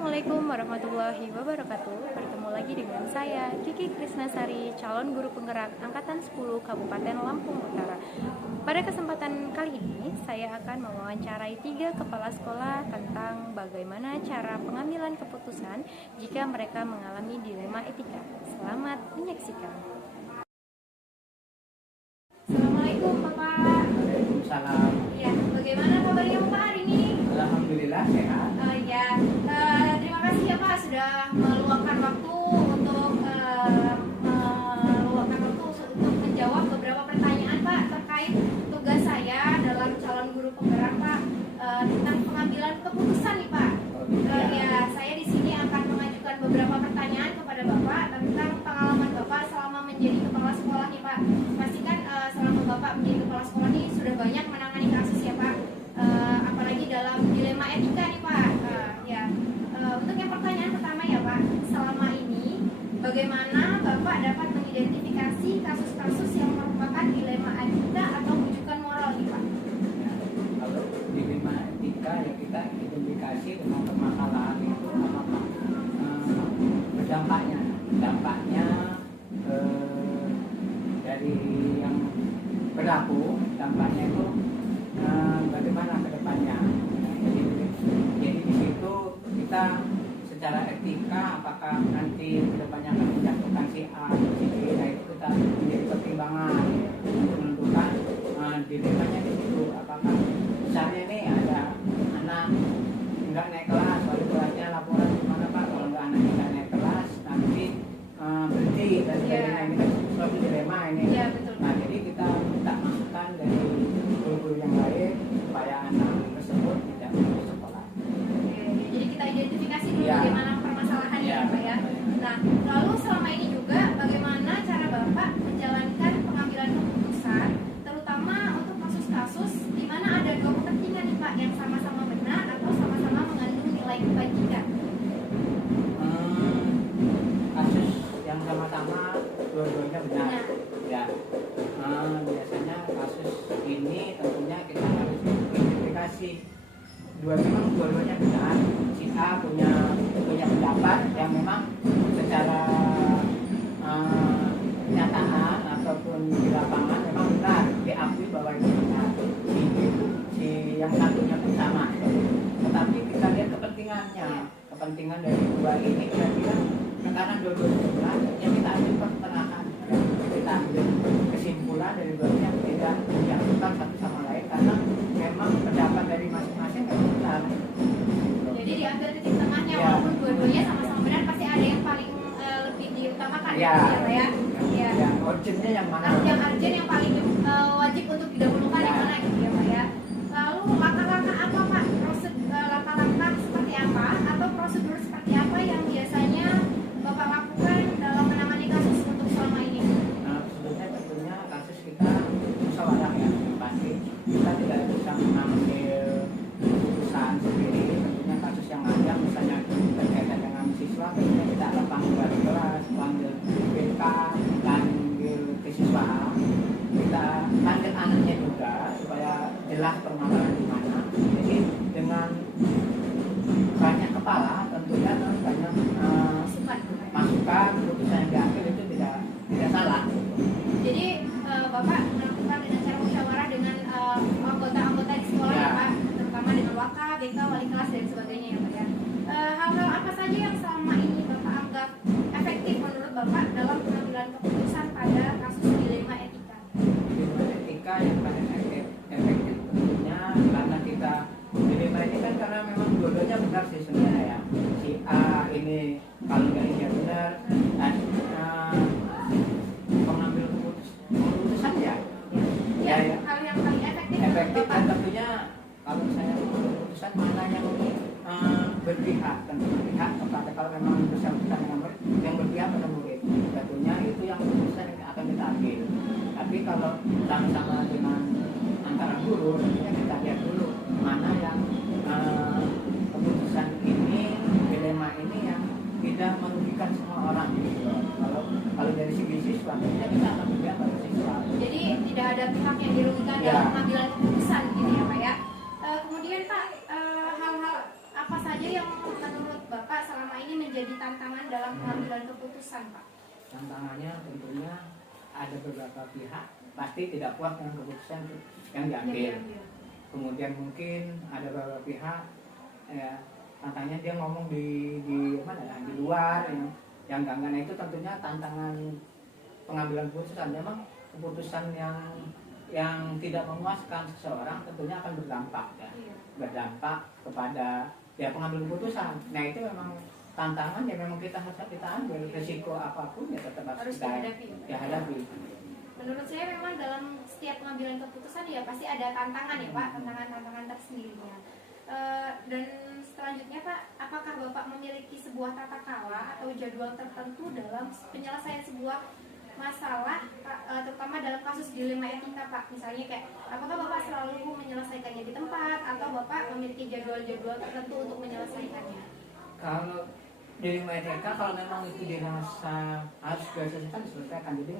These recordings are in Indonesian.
Assalamualaikum warahmatullahi wabarakatuh. Bertemu lagi dengan saya, Kiki Krisnasari, calon guru penggerak Angkatan 10 Kabupaten Lampung Utara. Pada kesempatan kali ini, saya akan mewawancarai 3 kepala sekolah tentang bagaimana cara pengambilan keputusan jika mereka mengalami dilema etika. Selamat menyaksikan. Assalamualaikum Bapak. Waalaikumsalam. Ya, bagaimana kabarnya Bapak hari ini? Alhamdulillah sehat. Terima kasih ya Pak sudah meluangkan waktu untuk menjawab beberapa pertanyaan Pak terkait tugas saya dalam calon guru penggerak Pak, tentang pengambilan keputusan nih Pak. Saya di sini akan mengajukan beberapa pertanyaan kepada Bapak tentang pengalaman Bapak selama menjadi kepala sekolah nih Pak. Pastikan selama Bapak menjadi kepala sekolah ini sudah banyak menangani kasus ya Pak, apalagi dalam dilema etika nih Pak. Untuk yang pertanyaan pertama ya Pak, selama ini bagaimana Bapak dapat mengidentifikasi kasus-kasus yang merupakan dilema etika atau rujukan moral nih Pak? Kalau dilema etika ya kita identifikasi dengan permasalahan itu apakah dampaknya dari yang berlaku, dampaknya itu bagaimana ke depannya. Jadi di situ kita secara etika apakah nanti kedepannya akan menjatuhkan si A atau si B, nah itu kita menjadi pertimbangan untuk menentukan dilemanya di situ. Apakah misalnya ini ada anak nggak naik kelas, lalu kelasnya laporan gimana Pak, kalau nggak anaknya nggak naik kelas nanti berhenti dan sebagainya. Ini kan suatu dilema ini. Betul. Nah jadi kita minta masukan dari guru-guru yang lain supaya anak tersebut tidak masuk sekolah. Jadi kita identifikasi dulu bagaimana permasalahannya ya Pak ya. Nah, lalu selama ini juga bagaimana cara Bapak menjalankan pengambilan keputusan, terutama untuk kasus-kasus di mana ada dua kepentingan nih Pak yang sama-sama benar atau sama-sama mengandung nilai kebajikan. Kasus yang sama-sama dua-duanya benar. Ya. Biasanya kasus ini tentunya kita harus identifikasi dua-duanya benar. Si A punya pendapat yang memang secara kenyataan ataupun di lapangan memang benar, diakui bahwa itu benar. Si yang satunya pun sama. Tetapi kita lihat kepentingan dari dua ini kira-kira karena dua-duanya benar, yang kita ambil pertengahan. Kita ambil kesimpulan dari dua-duanya tidak menyatukan satu sama lain karena memang pendapat dari masing-masing kan benar. Jadi diambil titik tengahnya, walaupun dua-duanya sama-sama benar, pasti ada yang paling lebih diutamakan ya Pak ya. Yang urgentnya yang mana? Yang urgent yang paling wajib untuk didahulukan yang mana gitu ya Pak ya. Lalu langkah-langkah apa Pak? Langkah-langkah seperti apa atau prosedur seperti apa yang biasanya Bapak lakukan dalam menangani kasus untuk selama ini? Nah, sebetulnya tentunya kasus kita musyawarah ya, pasti kita tidak bisa mengambil keputusan sendiri. Tentunya kasus yang ada misalnya berkaitan dengan siswa, tentunya kita akan panggil wali kelas, panggil BK, panggil kesiswaan, kita panggil anaknya juga supaya jelas permasalahan di mana. Jadi dengan banyak kepala tentunya banyak masukan keputusan yang diambil itu tidak salah. Jadi Bapak melakukan dengan cara musyawarah dengan anggota-anggota di sekolah ya Pak, terutama dengan waka, BK, wali kelas dan sebagainya ya Pak ya. Hal-hal apa saja yang selama ini Bapak anggap efektif menurut Bapak dalam pengambilan keputusan pada kasus dilema etika? Dilema etika yang paling efektif tentunya karena kita dilema ini kan karena memang dua-duanya benar sih sebenarnya ya. Si A ini kalau nggak ini benar dan pengambil keputusan ya. Hal yang paling efektif kan tentunya kalau saya mengambil keputusan mana yang berpihak, berpihak kepada kalau memang bersangkutan yang berpihak pada murid, tentunya itu yang keputusan yang akan kita ambil. Tapi kalau sama-sama dengan antara guru, tentunya kita lihat dulu mana yang keputusan ini, dilema ini yang tidak merugikan semua orang. Kalau dari segi siswa, tentunya kita akan berpihak pada siswa. Jadi tidak ada pihak yang dirugikan dalam pengambilan keputusan gitu ya Pak ya. Kemudian Pak, hal-hal apa saja yang menurut Bapak menjadi tantangan dalam pengambilan keputusan, Pak? Tantangannya tentunya ada beberapa pihak pasti tidak puas dengan keputusan yang diambil. Kemudian mungkin ada beberapa pihak tantangannya dia ngomong di mana ya, di luar yang enggak. Nah itu tentunya tantangan pengambilan keputusan. Memang keputusan yang tidak memuaskan seseorang tentunya akan berdampak ya, berdampak kepada ya pengambil keputusan. Nah itu memang tantangan yang memang kita harus ambil, resiko apapun ya tetap harus kita hadapi. Menurut saya memang dalam setiap pengambilan keputusan ya pasti ada tantangan ya Pak, tantangan tersendirinya. Dan selanjutnya Pak, apakah Bapak memiliki sebuah tata kelola atau jadwal tertentu dalam penyelesaian sebuah masalah, terutama dalam kasus dilema etika Pak? Misalnya kayak, apakah Bapak selalu menyelesaikannya di tempat atau Bapak memiliki jadwal-jadwal tertentu untuk menyelesaikannya? Kalau dilema etika, kalau memang itu dirasa harus diselesaikan, jadi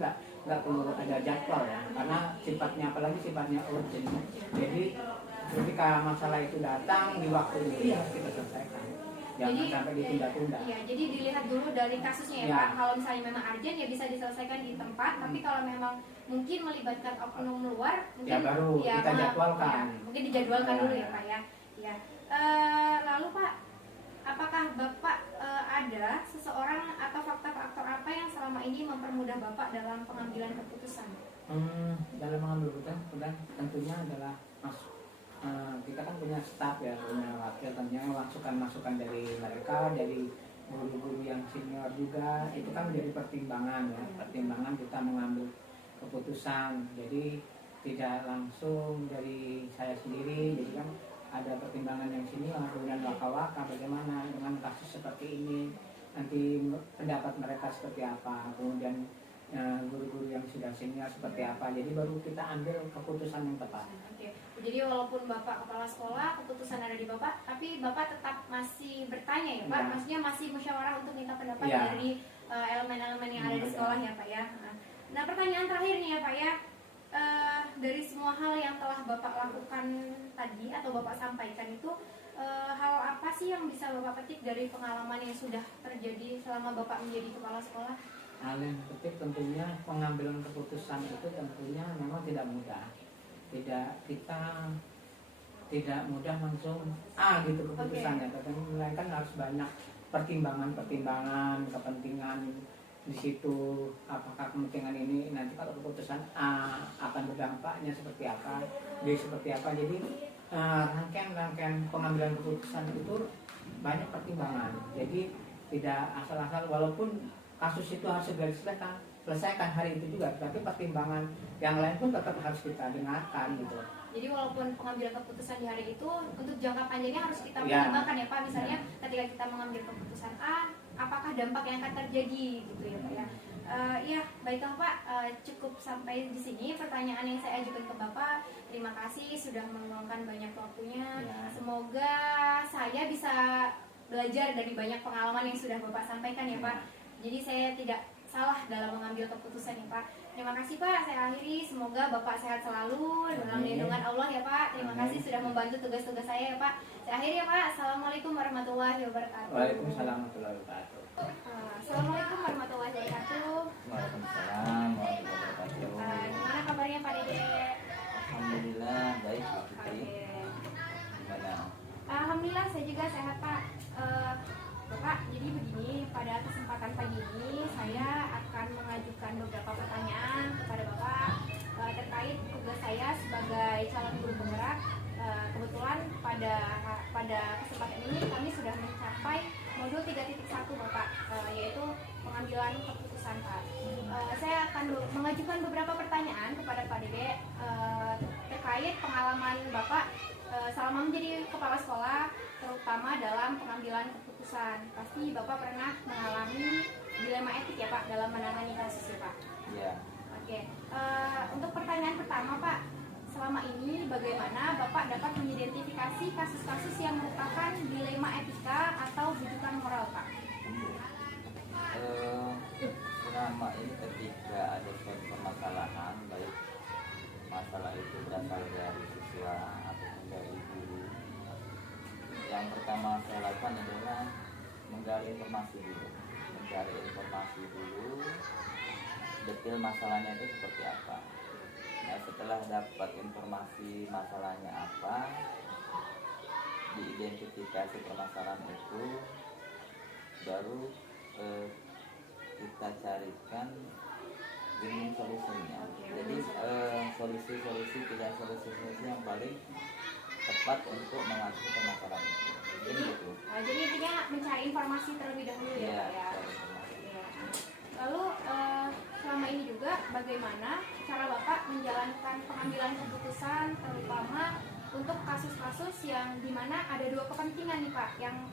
nggak perlu ada jadwal ya, karena sifatnya, apalagi sifatnya urgent. Jadi ketika masalah itu datang di waktu itu ya kita selesaikan. Jangan sampai ditunda-tunda. Iya, jadi dilihat dulu dari kasusnya ya, Pak. Kalau misalnya memang urgent ya bisa diselesaikan di tempat, tapi kalau memang mungkin melibatkan oknum luar, mungkin ya baru kita jadwalkan. Ya, mungkin dijadwalkan dulu ya, Pak ya. Ya. Lalu Pak, apakah Bapak ada seseorang atau faktor-faktor apa yang selama ini mempermudah Bapak dalam pengambilan keputusan? Dalam mengambil keputusan tentunya adalah kita kan punya staff ya, punya wakil, tentunya masukan dari mereka, dari guru-guru yang senior juga, itu kan menjadi pertimbangan ya, pertimbangan kita mengambil keputusan. Jadi tidak langsung dari saya sendiri, jadi kan ada pertimbangan yang senior, kemudian waka-waka bagaimana dengan kasus seperti ini, nanti pendapat mereka seperti apa, kemudian guru-guru yang sudah senior seperti apa, jadi baru kita ambil keputusan yang tepat. Oke. Jadi walaupun Bapak kepala sekolah, keputusan ada di Bapak, tapi Bapak tetap masih bertanya ya Pak, maksudnya masih musyawarah untuk minta pendapat dari elemen-elemen yang ada di sekolah ya Pak ya. Nah pertanyaan terakhir nih ya Pak ya, dari semua hal yang telah Bapak lakukan tadi atau Bapak sampaikan itu, hal apa sih yang bisa Bapak petik dari pengalaman yang sudah terjadi selama Bapak menjadi kepala sekolah? Hal yang petik tentunya pengambilan keputusan itu tentunya memang tidak mudah. Kita tidak mudah langsung gitu keputusannya. Tapi kan harus banyak pertimbangan kepentingan di situ. Apakah kepentingan ini nanti kalau keputusan A akan berdampaknya seperti apa, B seperti apa. Jadi rangkaian pengambilan keputusan itu banyak pertimbangan. Jadi tidak asal-asal, walaupun kasus itu harus segera selesaikan hari itu juga, tapi pertimbangan yang lain pun tetap harus kita dengarkan gitu. Jadi walaupun pengambilan keputusan di hari itu untuk jangka panjangnya harus kita pertimbangkan ya Pak. Misalnya ketika kita mengambil keputusan A, apakah dampak yang akan terjadi gitu ya Pak ya. Ya baiklah Pak, cukup sampai di sini pertanyaan yang saya ajukan ke Bapak. Terima kasih sudah meluangkan banyak waktunya. Semoga saya bisa belajar dari banyak pengalaman yang sudah Bapak sampaikan ya Pak. Jadi saya tidak salah dalam mengambil keputusan ya Pak. Terima kasih Pak, saya akhiri. Semoga Bapak sehat selalu dalam lindungan Allah ya Pak. Terima kasih sudah membantu tugas-tugas saya ya Pak. Saya akhiri ya Pak. Assalamualaikum warahmatullahi wabarakatuh. Waalaikumsalam warahmatullahi wabarakatuh. Assalamualaikum warahmatullahi wabarakatuh. Waalaikumsalam warahmatullahi wabarakatuh. Gimana kabarnya Pak Dede? Alhamdulillah baik Bu Fitri. Gimana? Alhamdulillah saya juga sehat Pak. Bapak, jadi begini, pada kesempatan pagi ini saya akan mengajukan beberapa pertanyaan kepada Bapak terkait tugas saya sebagai calon guru penggerak. Kebetulan pada kesempatan ini kami sudah mencapai modul 3.1 Bapak, yaitu pengambilan keputusan Pak. Saya akan mengajukan beberapa pertanyaan kepada Pak Dede terkait pengalaman Bapak selama menjadi kepala sekolah, terutama dalam pengambilan keputusan. Pasti Bapak pernah mengalami dilema etik ya Pak dalam menangani kasus ya Pak? Iya. Oke. Untuk pertanyaan pertama Pak, selama ini bagaimana Bapak dapat mengidentifikasi kasus-kasus yang merupakan dilema etika atau bujukan moral Pak? Selama ini ketika ada suatu permasalahan, baik masalah itu berasal dari siswa ataupun dari guru, yang pertama saya lakukan adalah menggali informasi dulu detail masalahnya itu seperti apa. Nah, setelah dapat informasi masalahnya apa, diidentifikasi permasalahan itu, baru kita carikan win-win solusinya. Jadi solusi-solusi yang paling tepat untuk mengatasi permasalahan itu. Jadi gitu. Jadi intinya mencari informasi terlebih dahulu ya, Pak ya. Cari informasi. Iya. Lalu selama ini juga bagaimana cara Bapak menjalankan pengambilan keputusan terutama untuk kasus-kasus yang dimana ada dua kepentingan nih Pak, yang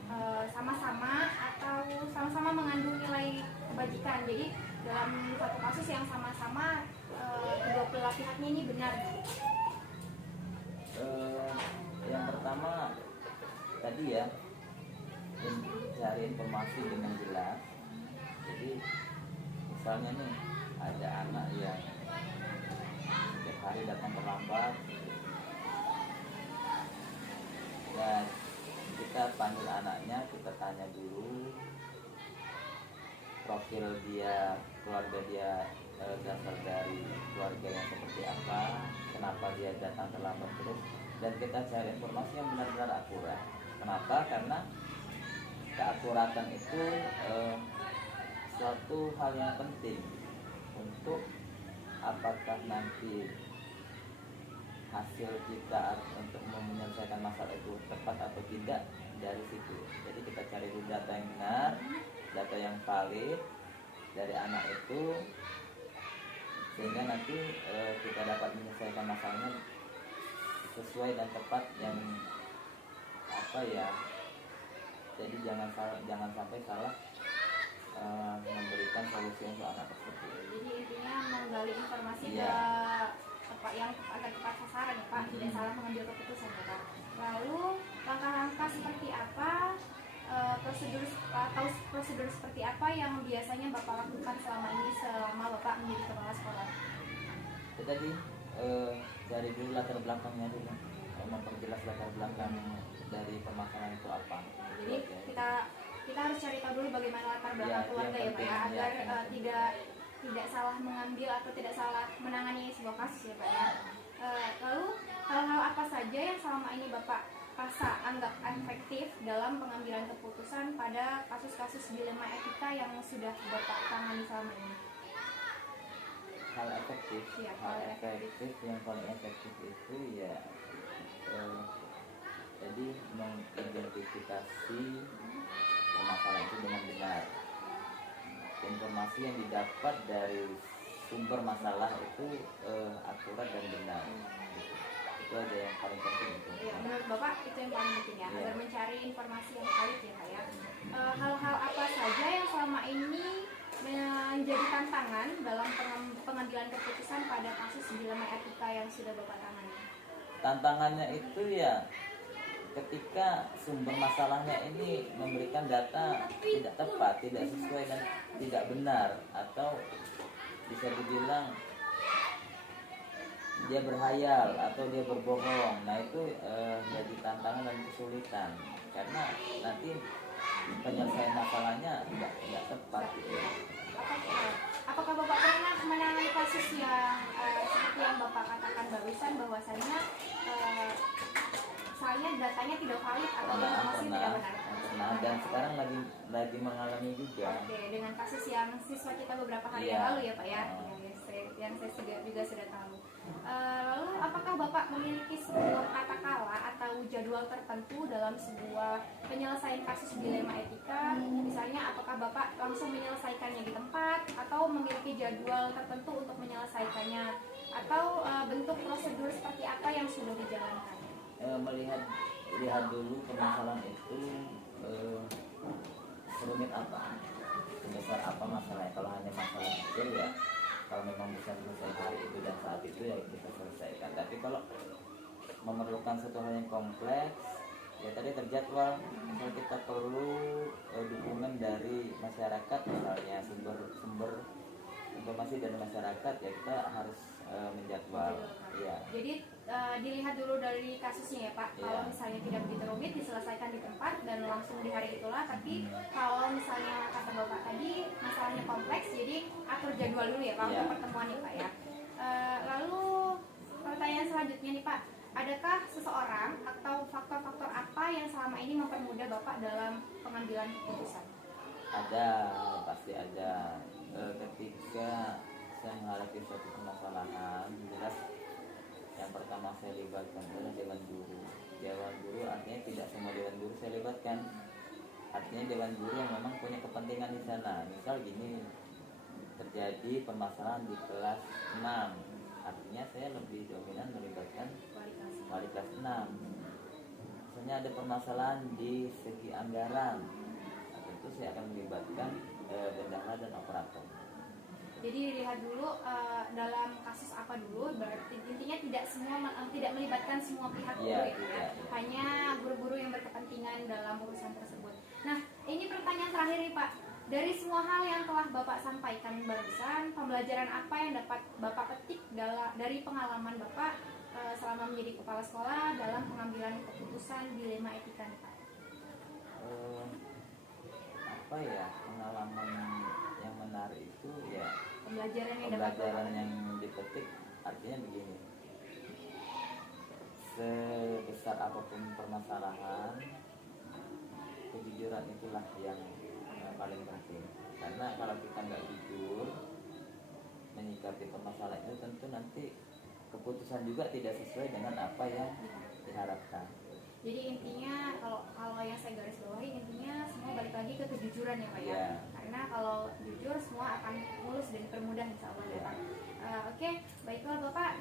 sama-sama atau sama-sama mengandung nilai kebajikan. Jadi dalam satu kasus yang sama-sama kedua belah pihaknya ini benar. Yang pertama tadi ya, cari informasi dengan jelas. Jadi misalnya nih ada anak yang setiap hari datang terlambat, dan kita panggil anaknya, kita tanya dulu profil dia, keluarga dia berasal dari keluarga yang seperti apa, kenapa dia datang terlambat terus, dan kita cari informasi yang benar-benar akurat. Kenapa? Karena keakuratan itu suatu hal yang penting untuk apakah nanti hasil kita untuk menyelesaikan masalah itu tepat atau tidak dari situ. Jadi kita cari dulu data yang benar, data yang valid dari anak itu, sehingga nanti kita dapat menyelesaikan masalahnya sesuai dan tepat yang apa ya. Jadi jangan sampai salah memberikan solusi untuk anak tersebut. Jadi intinya menggali informasi yang agar tepat sasaran ya Pak, tidak salah mengambil keputusan ya Pak. Lalu langkah-langkah seperti apa, prosedur seperti apa yang biasanya Bapak lakukan selama Bapak menjadi kepala sekolah? Itu tadi dari dulu latar belakangnya dulu, memperjelas latar belakang dari permasalahan itu apa. Jadi kita harus cari tahu dulu bagaimana latar belakang keluarga ya Pak ya, agar tidak salah mengambil atau tidak salah menangani sebuah kasus ya Pak ya. Lalu hal-hal apa saja yang selama ini Bapak rasa anggap efektif dalam pengambilan keputusan pada kasus-kasus dilema etika yang sudah Bapak tangani selama ini? Hal efektif, Ya, yang paling efektif itu ya jadi mengidentifikasi permasalahan itu dengan benar. Informasi yang didapat dari sumber masalah itu akurat dan benar. Itu aja yang paling penting itu. Ya, menurut Bapak itu yang paling penting ya, agar mencari informasi yang valid ya Pak ya. Hal-hal apa saja yang selama ini menjadi tantangan dalam pengambilan keputusan pada kasus dilema etika yang sudah Bapak tangani? Tantangannya itu ya ketika sumber masalahnya ini memberikan data tidak tepat, tidak sesuai dan tidak benar, atau bisa dibilang dia berhayal atau dia berbohong. Nah itu jadi tantangan dan kesulitan karena nanti penyelesaian masalahnya tidak tepat gitu. Apakah Bapak pernah menangani kasus yang seperti yang Bapak katakan barusan, bahwasanya saya datanya tidak valid atau informasi tidak benar? Pernah, dan sekarang lagi mengalami juga. Oke, dengan kasus yang siswa kita beberapa hari yang lalu ya Pak ya, yang saya juga sudah tahu. Lalu apakah Bapak memiliki sebuah katakala atau jadwal tertentu dalam sebuah penyelesaian kasus dilema etika? Misalnya apakah Bapak langsung menyelesaikannya di tempat atau memiliki jadwal tertentu untuk menyelesaikannya, atau bentuk prosedur seperti apa yang sudah dijalankan? Lihat dulu permasalahan itu serumit apa, sebesar apa masalahnya. Kalau hanya masalah kecil ya, kalau memang bisa selesai hari itu dan saat itu ya kita selesaikan. Tapi kalau memerlukan satu hal yang kompleks, ya tadi terjadwal. Misalnya kita perlu dukungan dari masyarakat, misalnya sumber informasi dari masyarakat, ya kita harus menjadwal. Ya. Jadi dilihat dulu dari kasusnya ya Pak. Iya. Kalau misalnya tidak begitu rumit, diselesaikan di tempat dan langsung di hari itulah. Tapi kalau misalnya kata Bapak tadi masalahnya kompleks, jadi atur jadwal dulu ya Pak Iya. untuk pertemuan ya Pak ya. Lalu pertanyaan selanjutnya nih Pak, adakah seseorang atau faktor-faktor apa yang selama ini mempermudah Bapak dalam pengambilan keputusan? Ada, pasti ada. Ketika saya menghadapi suatu permasalahan, jelas yang pertama saya libatkan adalah dewan guru. Dewan guru artinya tidak semua dewan guru saya libatkan. Artinya dewan guru yang memang punya kepentingan di sana. Misal gini, terjadi permasalahan di kelas 6. Artinya saya lebih dominan melibatkan wali kelas 6. Misalnya ada permasalahan di segi anggaran, tentu saya akan melibatkan bendahara dan operator. Jadi dilihat dulu dalam kasus apa dulu, berarti intinya tidak melibatkan semua pihak dulu Iya, ya, iya. hanya guru-guru yang berkepentingan dalam urusan tersebut. Nah, ini pertanyaan terakhir nih Pak. Dari semua hal yang telah Bapak sampaikan barusan, pembelajaran apa yang dapat Bapak petik dari pengalaman Bapak selama menjadi kepala sekolah dalam pengambilan keputusan dilema etika nih Pak? Apa ya, pengalaman yang menarik itu ya Pembelajaran yang dapat pembelajaran Bapak yang dipetik. Artinya begini, sebesar apapun permasalahan, kejujuran itulah yang paling penting. Karena kalau kita nggak jujur menyikapi permasalahan itu, tentu nanti keputusan juga tidak sesuai dengan apa yang diharapkan. Jadi intinya kalau yang saya garis bawahi, intinya semua balik lagi ke kejujuran ya Pak ya. Iya. Karena kalau jujur semua akan mulus dan dipermudah insya Allah ya Pak. Oke, baiklah Bapak.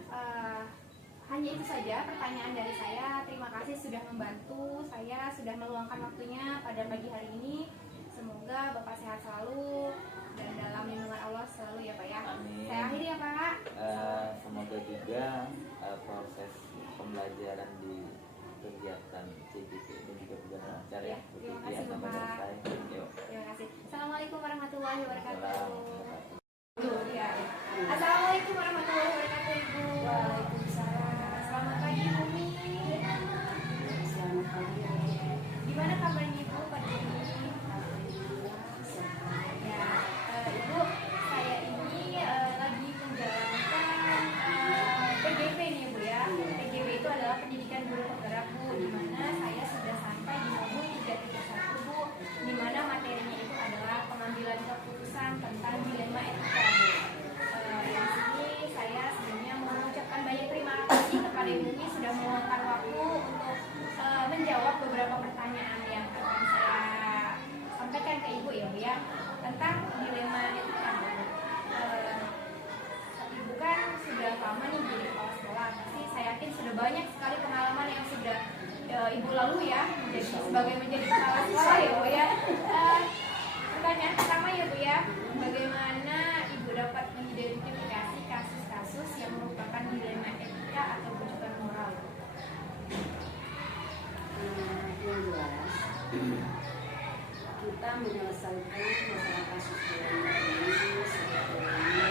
Hanya itu saja pertanyaan dari saya. Terima kasih sudah membantu saya, sudah meluangkan waktunya pada pagi hari ini. Semoga Bapak sehat selalu dan dalam lindungan Allah selalu ya Pak ya. Amin. Saya akhiri ya Pak. Semoga juga proses pembelajaran di kegiatan CGP ini juga berjalan lancar ya. Terima Begitu ya, kasih, sampai Bapak. selesai. Yuk. Terima kasih. Assalamualaikum warahmatullahi wabarakatuh. Assalamualaikum. Ya. Assalamualaikum warahmatullahi wabarakatuh Ibu. Waalaikumsalam. Selamat pagi Umi. Selamat pagi. Gimana kabarnya Ibu pagi ini? Ya, Ibu, saya ini lagi menjalankan PGP nih Bu ya. PGP itu adalah pendidikan guru penggerak Bu, di mana saya sudah sampai di modul 331 Bu, di mana materinya itu adalah pengambilan keputusan tentang dilema etika Bu. Yang sini saya sebelumnya mengucapkan banyak terima kasih kepada Ibu Umi sudah meluangkan waktu untuk menjawab beberapa pertanyaan yang akan saya sampaikan ke Ibu ya Bu ya, tentang dilema etika Bu. Ibu kan sudah lama nih jadi kepala sekolah, pasti saya yakin sudah banyak sekali pengalaman yang sudah Ibu lalui ya menjadi kepala sekolah ya Bu ya. Pertanyaan pertama ya Bu ya, bagaimana Ibu dapat mengidentifikasi kasus-kasus yang merupakan dilema etika atau rujukan moral? Yang jelas, kita menyelesaikan masalah kasus dilema ini sebetulnya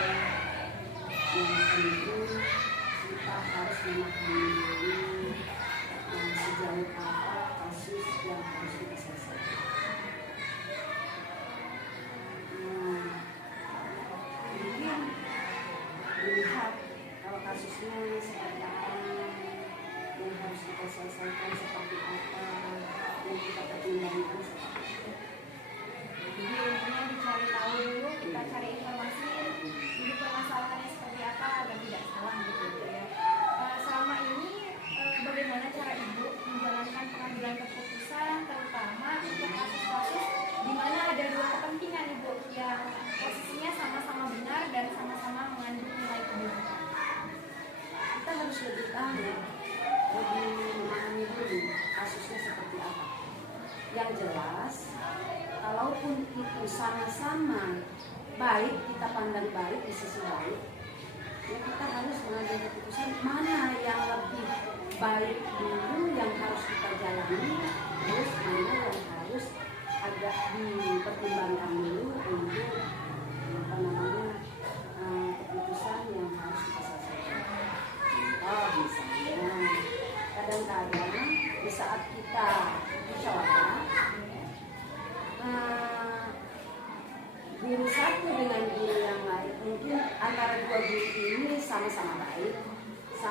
yang tentu kita harus memahami dulu sejauh apa kasus yang harus kita selesaikan. Mungkin dilihat kalau kasusnya seperti apa, yang harus kita selesaikan seperti apa, yang kita pertimbangkan seperti apa. Jadi intinya dicari tahu dulu, kita cari informasi dulu permasalahannya seperti apa agar tidak salah gitu ya. Selama ini bagaimana cara Ibu menjalankan pengambilan keputusan, terutama untuk kasus-kasus di mana ada dua kepentingan Ibu yang posisinya sama-sama benar dan sama-sama mengandung nilai kebenaran. Kita harus lebih tahu, lebih memahami dulu kasusnya seperti apa. Yang jelas, kalaupun itu sama-sama baik, kita pandang baik di sisi baik, ya kita harus mengambil keputusan mana yang lebih baik dulu yang harus kita jalani, terus mana yang harus agak dipertimbangkan dulu untuk keputusan yang harus kita selesaikan. Contoh misalnya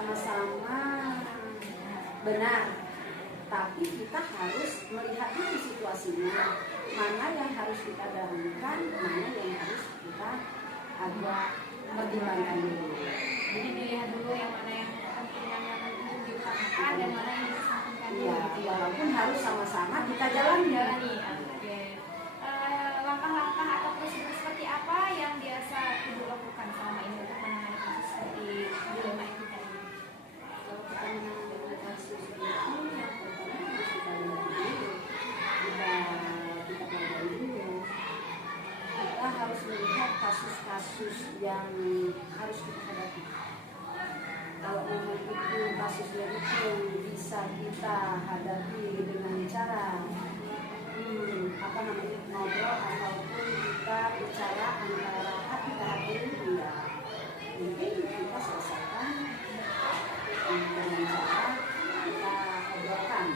sama-sama benar, tapi kita harus melihat dulu situasinya, mana yang harus kita dahulukan, mana yang harus kita agak pertimbangkan dulu. Jadi dilihat dulu yang mana yang kepentingan yang untuk diutamakan dan mana yang disampingkan dulu Iya, gitu ya. walaupun harus sama-sama kita jalani. Jalani. Oke. Langkah-langkah atau prosedur seperti apa yang biasa Ibu lakukan selama ini untuk menangani kasus seperti dilema etika ini? Kalau kita menangani kasus itu, yang pertama harus kita lihat dulu, kita pelajari dulu. Kita harus melihat kasus-kasus yang harus kita hadapi. Kalau memang itu kasusnya itu bisa kita hadapi dengan cara ngobrol ataupun kita bicara antara hati ke hati, ya mungkin kita selesaikan dengan cara kita obrolkan.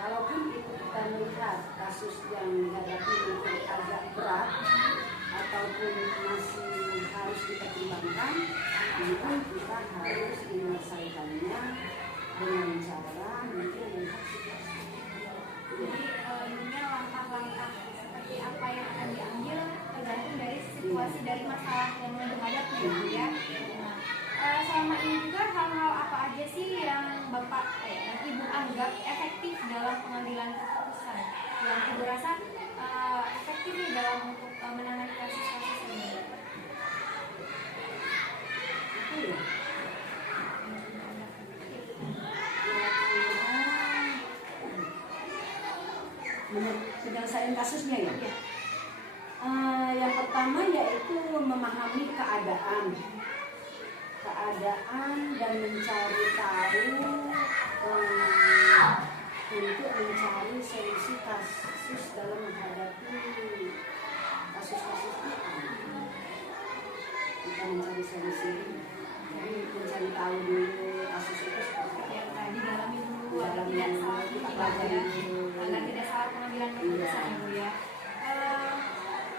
Kalaupun itu kita melihat kasus yang dihadapi itu agak berat ataupun masih harus dipertimbangkan, mungkin kita harus menyelesaikannya dengan cara mungkin melihat situasi. Jadi intinya langkah-langkah seperti apa yang akan diambil tergantung dari situasi dari masalah yang menghadapi gitu ya. Nah, selama ini juga hal-hal apa aja sih yang Bapak yang Ibu anggap efektif dalam pengambilan keputusan yang Ibu rasa efektif nih dalam untuk menangani kasus-kasus ini? Iya. Penyelesaian kasusnya ya. Yang pertama yaitu memahami keadaan dan mencari tahu untuk mencari solusi kasus dalam menghadapi kasus-kasus kita. Kita mencari solusi, jadi mencari tahu dulu kasus itu seperti Ya, apa. didalami dulu agar Didalami tidak dulu, salah kita pilih pelajari ya. dulu. Agar tidak salah pengambilan keputusan Ibu ya.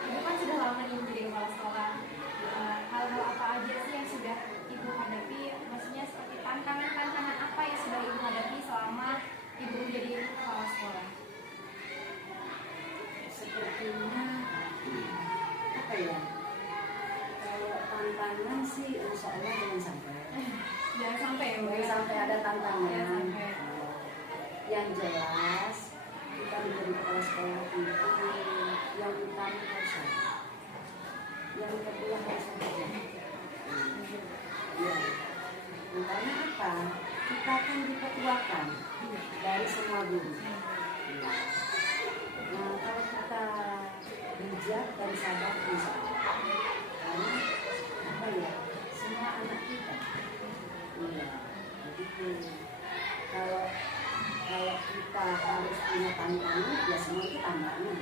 Ibu kan sudah lama nih menjadi kepala sekolah. Hal-hal apa aja sih yang sudah Ibu hadapi? Maksudnya seperti tantangan-tantangan apa yang sudah Ibu hadapi selama Ibu menjadi kepala sekolah? Sepertinya apa ya? Kalau tantangan sih insya Allah jangan sampai. Jangan sampai ya, Bu, Jangan ya. sampai ada tantangan. Jangan sampai. Yang jelas kita menjadi kepala sekolah itu yang utama harus sabar. Yang kedua harus bekerja. Ya. Karena apa? Kita kan diketuakan dari semua guru. Nah, kalau kita bijak dan sabar bisa. Karena apa ya? Semua anak kita. Iya, begitu. Kalau kita harus punya tantangan, ya semua itu tantangan.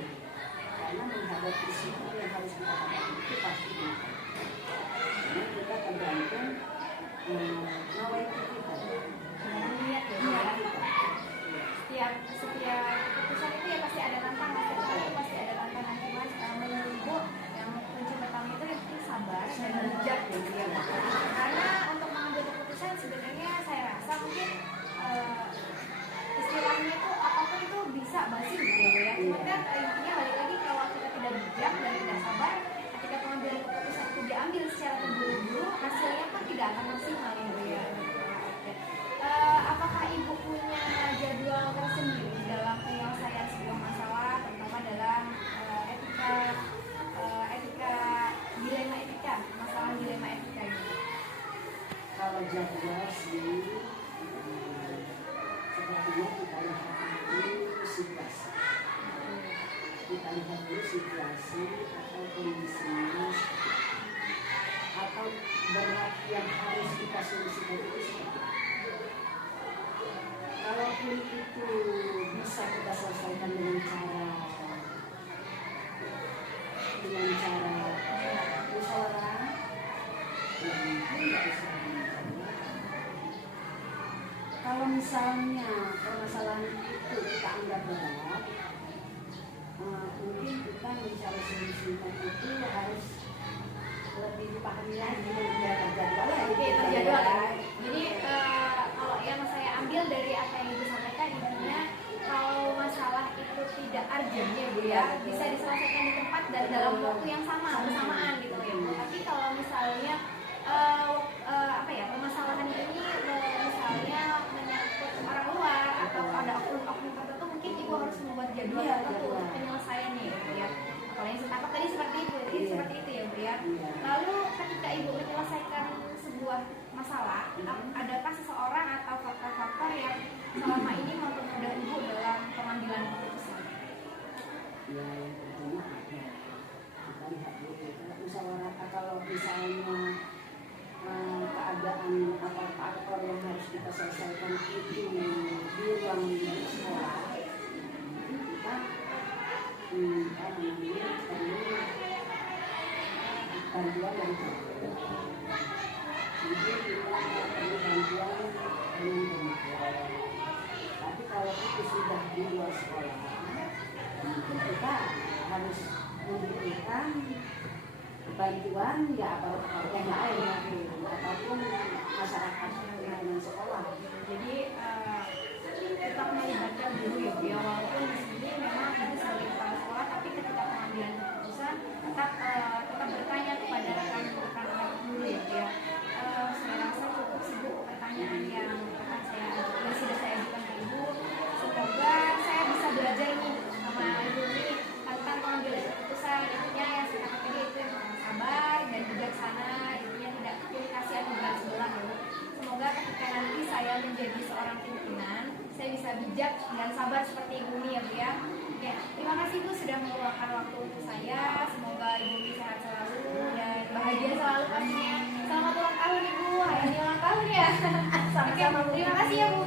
Karena menghadapi risiko yang harus kita hadapi itu pasti kita. Karena kita tergantung nawaitu kita. Jangan lihat ya, setiap keputusan itu ya pasti ada tantangan, pasti ada tantangan. Cuman menurut Ibu yang kunci pertama itu yang penting sabar dan bijak ya. Karena untuk mengambil keputusan sebenarnya saya rasa mungkin istilahnya itu apapun itu bisa basi gitu ya. Cuma kan intinya balik lagi kalau kita tidak bijak dan tidak sabar, ketika pengambilan keputusan itu diambil secara terburu-buru, hasilnya pun tidak akan maksimal ya. Apakah Ibu punya jadwal tersendiri dalam penyelesaian sebuah masalah, terutama dalam dilema etika, masalah dilema etika ini? Kalau jadwal sih, sepertinya kita lihat dulu situasi. Kita lihat dulu situasi atau kondisinya atau berat yang harus kita solusikan itu seperti apa. Kalaupun itu bisa kita selesaikan dengan cara musyawarah, ya mungkin nggak bisa dimusyawarah. Kalau misalnya permasalahan itu kita anggap berat, mungkin kita mencari solusinya itu harus lebih dipahami lagi ya terjadwal ya. Oke, terjadwal ya. Jadi kalau yang saya ambil dari apa yang Ibu sampaikan, intinya kalau masalah itu tidak urgent ya Bu ya, bisa diselesaikan di tempat dan dalam waktu yang sama, bersamaan gitu ya Bu. Tapi kalau misalnya apa ya, permasalahan ini misalnya menyangkut orang luar atau ada oknum-oknum tertentu, mungkin Ibu harus membuat jadwal tertentu untuk penyelesaiannya gitu ya. Kalau yang saya tangkap tadi seperti itu, seperti itu ya Bu ya. Lalu ketika Ibu menyelesaikan sebuah masalah, adakah seseorang atau faktor-faktor yang selama ini mempermudah Ibu dalam pengambilan keputusan? Ya, yang pertama ada kita lihat dulu musyawarah. Kalau misalnya keadaan atau faktor yang harus kita selesaikan itu di ruang sekolah, kita perlu bantuan dari guru. Jadi kita perlu bantuan dengan pemikiran. Tapi kalau itu sudah di luar sekolah, mungkin kita harus memberikan bantuan ya apa yang lain ataupun masyarakat lingkungan sekolah. Jadi tetap melibatkan guru ya Bu ya, walaupun di sini memang Ibu sebagai kepala sekolah, tapi ketika pengambilan keputusan tetap bertanya kepada rekan-rekan guru ya Bu ya. Saya rasa cukup sih Bu pertanyaan yang sudah saya ajukan ke Ibu. Semoga saya bisa belajar nih sama Ibu nih tentang pengambilan keputusan. Intinya yang saya katakan tadi itu yang sabar dan bijaksana, intinya tidak pilih kasihan berat sebelah ya Bu. Semoga ketika nanti saya menjadi seorang pimpinan, saya bisa bijak dan sabar seperti Ibu nih ya Bu ya. Ya, terima kasih Bu sudah meluangkan waktu untuk saya. Semoga Ibu sehat selalu dan bahagia selalu pastinya. Selamat ulang tahun Ibu, hari ini ulang tahun ya. Sama-sama. Terima kasih ya Bu.